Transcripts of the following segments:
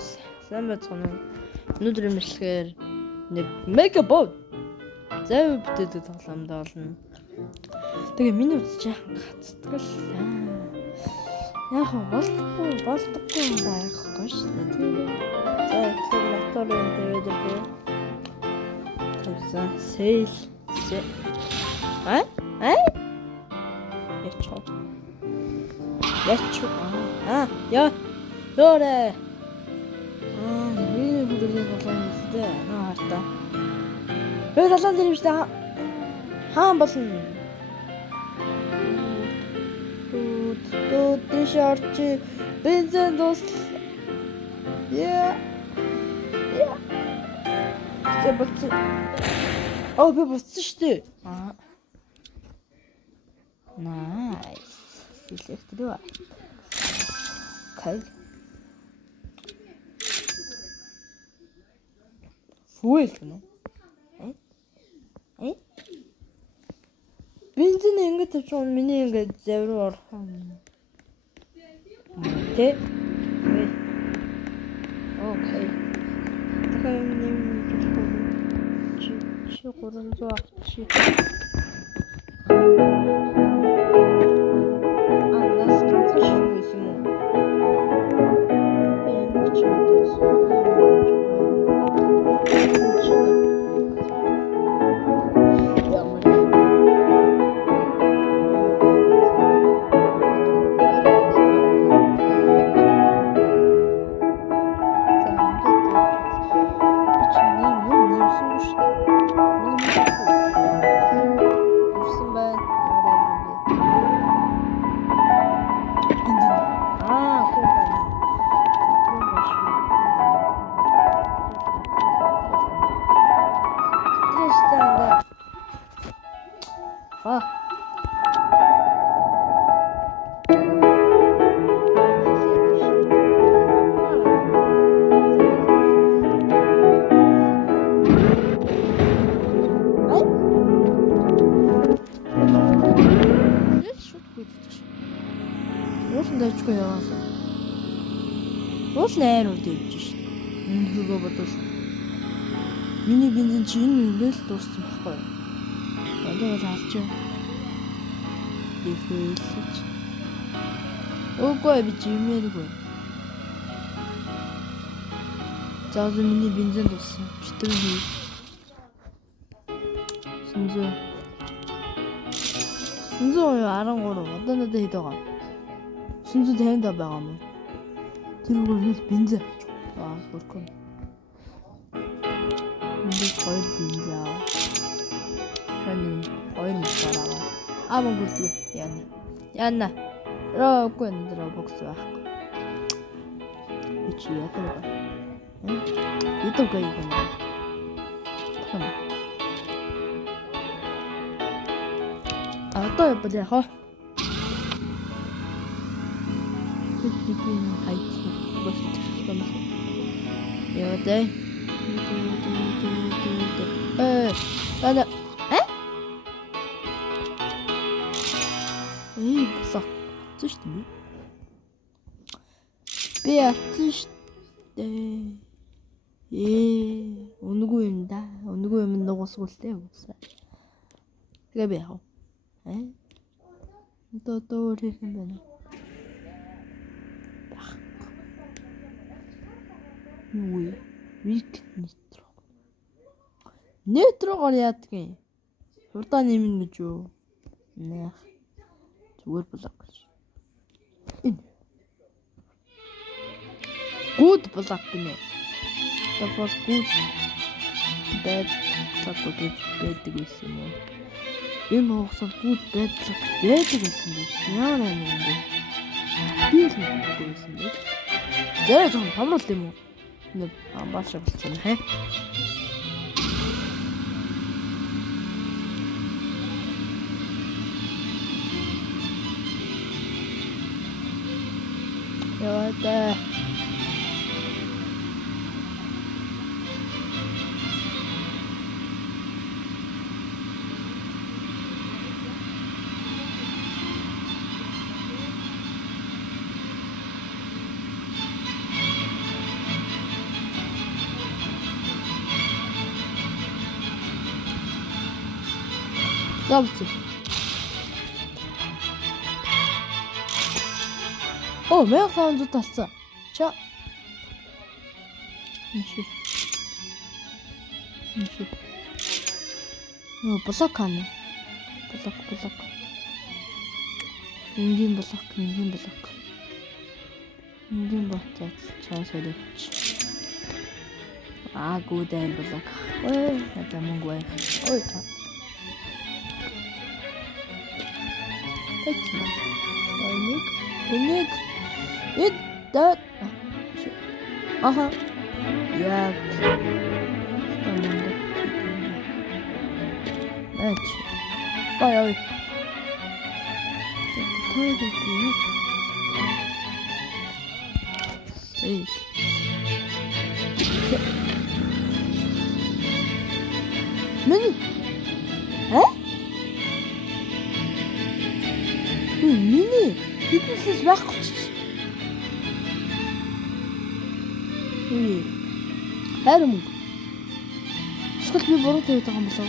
сайн байцгаана уу? Өнөөдөр имэрлэхээр нэг мегабот зав бүтээдэг тоглоомд олно. Тэгээ миний үз яахан гацдаг л. Яг болдохгүй юм байхгүй шүү дээ. За ихлээр моторын дээрээ тавьсан сейл. Ячо. Яа. Дөрэ. Миний бүдэрийн болгоом үстэй. Хартаа. Би талан дээр юм шүү дээ. Хаан болно. Тот шарчи бензин дус. Yeah. Сэбэцэн. Би буцсан шүү дээ. Nice. Select дөө. Okay. Fuel гэнэ. Бензин ингэж тавьчихвал миний ингэж зав руу орох юм. Тэ. Окей. Тэгэхээр чи 300 авчих. Дайчгүй яваасаа. Уул найрууд явж шít. Хөгөө бодвол. Миний бензин чи энэ үлээл дууссан байхгүй юу? Одоо хаалч. Дэфэлж. Үгүй би чимээргүй. Заа миний бензин дууссан. Читэр хий. Сэнзөө 13 одоо надад хэд байгаа? 150 байгаа юм. Тэр үгээр бензин. Бүркэн. Энд хоёр бензин. Хоёр мөсраа. Мөнгөдөө яана. Роогүй энэ бокс байхгүй. Чи ятаа. Итог гай юм. Одоо яа яах вэ? Яа дэ. Бада. Блок. Зүшт би. Би ачиж. Үнэгүй юм да. Үнэгүй юм нугасгуултэй уусаа. Тэгээ би яах вэ? Одоо хэрэг юм байна. Юу вик нитро. Нитрогоор яадаг юм? Хурдаа нэмнэ гэж юу? Нэх. Зүгээр блок гэж. Good блок гинэ. Тафа good. Bad блок гэж байдаг байсан юм уу? Энэ хоогсоо good bad блок байдаг байсан юм биш. Яа юм бэ? Би л мэдгүй байсан биш. Зөө жоохон хамрал юм уу? Нэг амбааш болсон хэ. Яа. За буцаа. Оо, 1500 талцсан. Ча. Нишээ. Нөө блок хана. Блок. Энгийн блок. Энгийн ботцоо чаасалч. Гүдэн блок. Ой, надаа мөнгө бай. Ой. Тэцэн. Энийг эддээ. Аха. Яг. Эч. Бай. Эй. Мини. Мини. Хитнэс байхгүй ч. Харин эсвэл би буруу тавьдаг юм болов уу?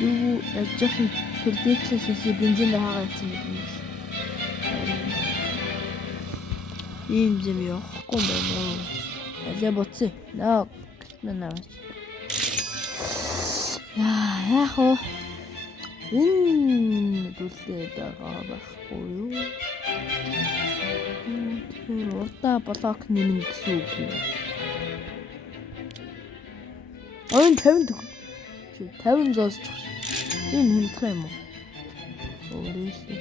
Юу ажихан пердэтлээс бензин хаагаа хийсэн юм. Ийм юм явахгүй байна уу? Алей буцъя. Наа. Яах вэ? Энэ дүлээ байгаа байхгүй юу? Тэр урдаа блок нэмнэ гэсэн үг юм. Ойн 50 зоосч. Энэ хэмтэх юм уу? Өөрөөсөө.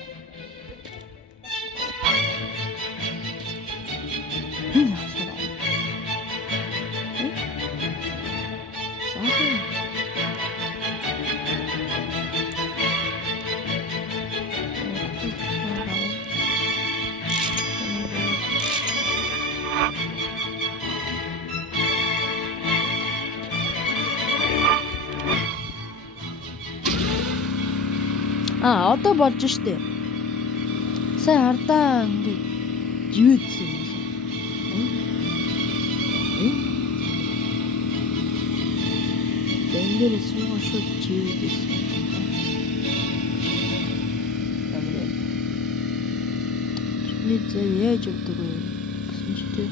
Одоо болж штэ. Сайн хардаа ингэ живэдсэн юм. Тэнгэрээ суугаа шууд живэдсэн. Нийт яаж өгдөг вэ гэсэн читэй.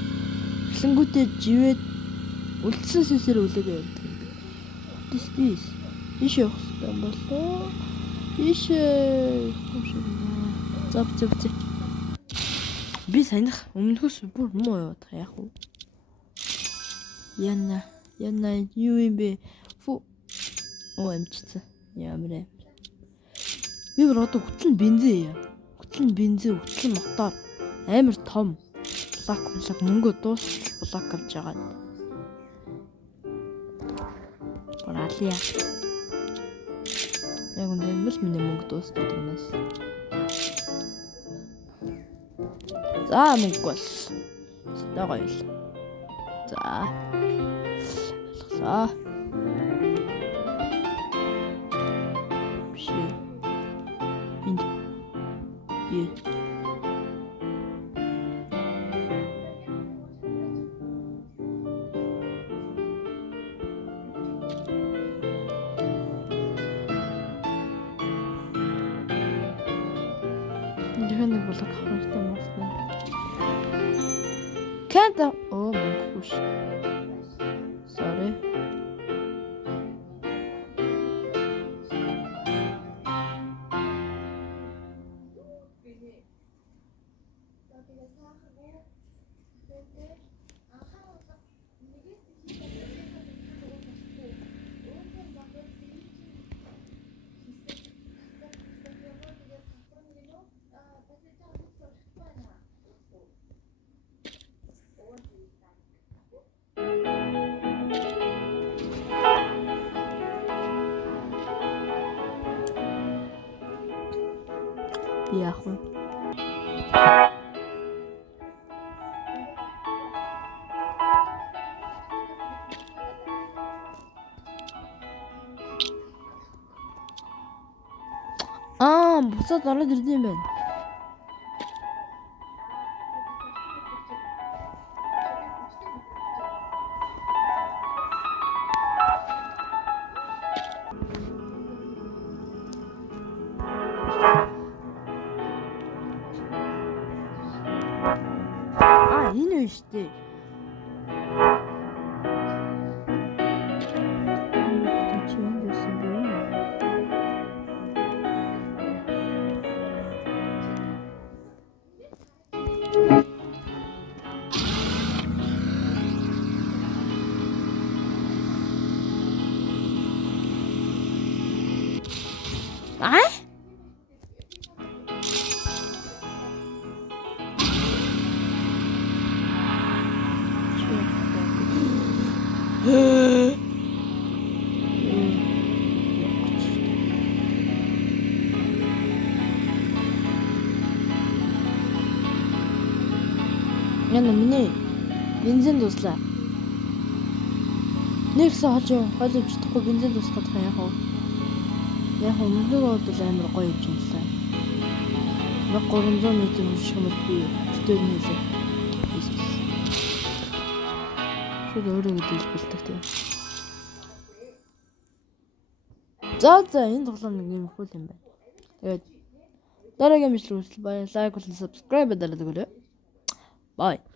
Эхлэнгүүтээ живэд үлдсэн сэсээр үлээгээ явдаг. This. Иш явах хэрэгтэй болоо. Ишээ. Зав. Би санах өмнөхөөс бүр муу яваад яах вэ? Яна юу юм бэ? Фу. Амжицсан. Ямар. Би бүр одоо хөтлөн бензин мотор амар том. Блок мөнгө дуусах блок авч байгаа. Баралия. Яг үндэ миний мөнгө дуусдаг юмнаас. За мөнгө бол. Стагаа ил. За. Бишээ. Энд. Нэг блок харагдсан байна. Кэнта. Мөнгөш. Sorry. Яах вэ? Буцаад ороод ирсэн юм байна. Энэ үү штэ. Яна миний бензин дуслаа. Нэгсэн хол явж чадахгүй бензин дуусгаад байгаа яах вэ? Яг өмнөд бол амар гоё явж байлаа. 300 м шиг юм би өтөр нэлээ. Шууд өөрөө гэдэл бэлдэх тийм. За энэ тоглоом нэг юм фул юм байна. Тэгээд дараагийн бичлэг үзэл баяр лайк болон subscribe дараад өгөөрэй. Bye.